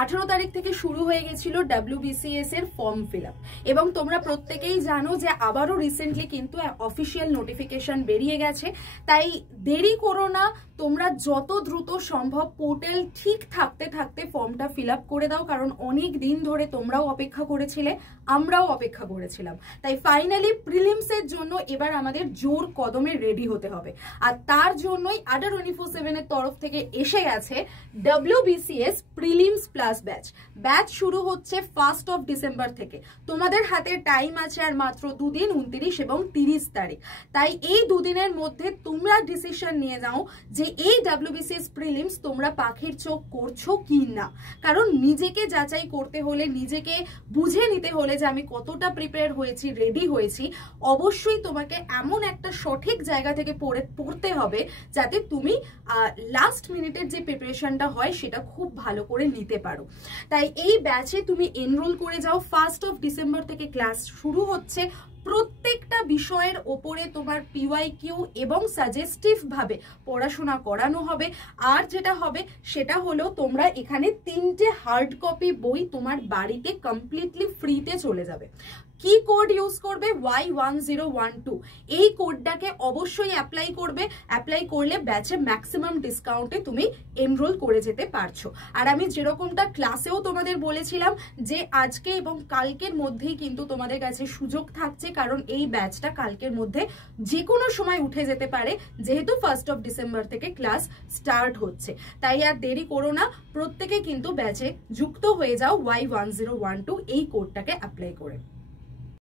18 তারিখ থেকে শুরু হয়ে গেছিল WBCS এর ফর্ম ফিল আপ এবং তোমরা প্রত্যেকেই জানো যে আবারও রিসেন্টলি কিন্তু অফিসিয়াল নোটিফিকেশন বেরিয়ে গেছে। তাই দেরি করো না, তোমরা যত দ্রুত সম্ভব পোর্টাল ঠিক থাকতে থাকতে ফর্মটা ফিল আপ করে দাও, কারণ অনেক দিন ধরে তোমরাও অপেক্ষা করেছিলে, আমরাও অপেক্ষা করেছিলাম। তাই ফাইনালি প্রিলিমসের জন্য এবার আমাদের জোর কদমে রেডি হতে হবে, আর তার জন্যই আডা 24/7 এর তরফ থেকে এসে গেছে WBCS প্রিলিমস প্লাস ব্যাচ শুরু হচ্ছে 1 ডিসেম্বর থেকে। তোমাদের হাতে টাইম আছে আর মাত্র দুদিন, 29 এবং 30 তারিখ। তাই এই দুদিনের মধ্যে তোমরা ডিসিশন নিয়ে যাও যে এই WBCS প্রিলিমস তোমরা পাখির চোখ করছো কি না। কারণ নিজেকে যাচাই করতে হলে, নিজেকে বুঝে নিতে হলে যে আমি কতটা প্রিপেয়ার হয়েছি, রেডি হয়েছি, অবশ্যই তোমাকে এমন একটা সঠিক জায়গা থেকে পড়তে হবে যাতে তুমি লাস্ট মিনিটের যে প্রিপারেশনটা হয় সেটা খুব ভালো করে নিতে পারো। তাই এই ব্যাচে তুমি এনরোল করে যাও। 1 ডিসেম্বর থেকে ক্লাস শুরু হচ্ছে। প্রত্যেকটা বিষয়ের ওপরে তোমার PYQ এবং সাজেস্টিভ ভাবে পড়াশোনা করানো হবে। আর যেটা হবে সেটা হলো তোমরা এখানে 3টে হার্ড কপি বই তোমার বাড়িতে কমপ্লিটলি ফ্রিতে চলে যাবে। কি কোড ইউজ করবে? Y1012। এই কোডটাকে অবশ্যই অ্যাপ্লাই করবে। অ্যাপ্লাই করলে ব্যাচে ম্যাক্সিমাম ডিসকাউন্টে তুমি এনরোল করে যেতে পারছো। আর আমি যেরকমটা ক্লাসেও তোমাদের বলেছিলাম যে আজকে এবং কালকের মধ্যেই কিন্তু তোমাদের কাছে সুযোগ থাকছে, কারণ এই ব্যাচটা কালকের মধ্যে যে কোনো সময় উঠে যেতে পারে, যেহেতু 1 ডিসেম্বর থেকে ক্লাস স্টার্ট হচ্ছে। তাই আর দেরি করো না, প্রত্যেকে কিন্তু ব্যাচে যুক্ত হয়ে যাও Y1012 এই কোডটাকে অ্যাপ্লাই করে।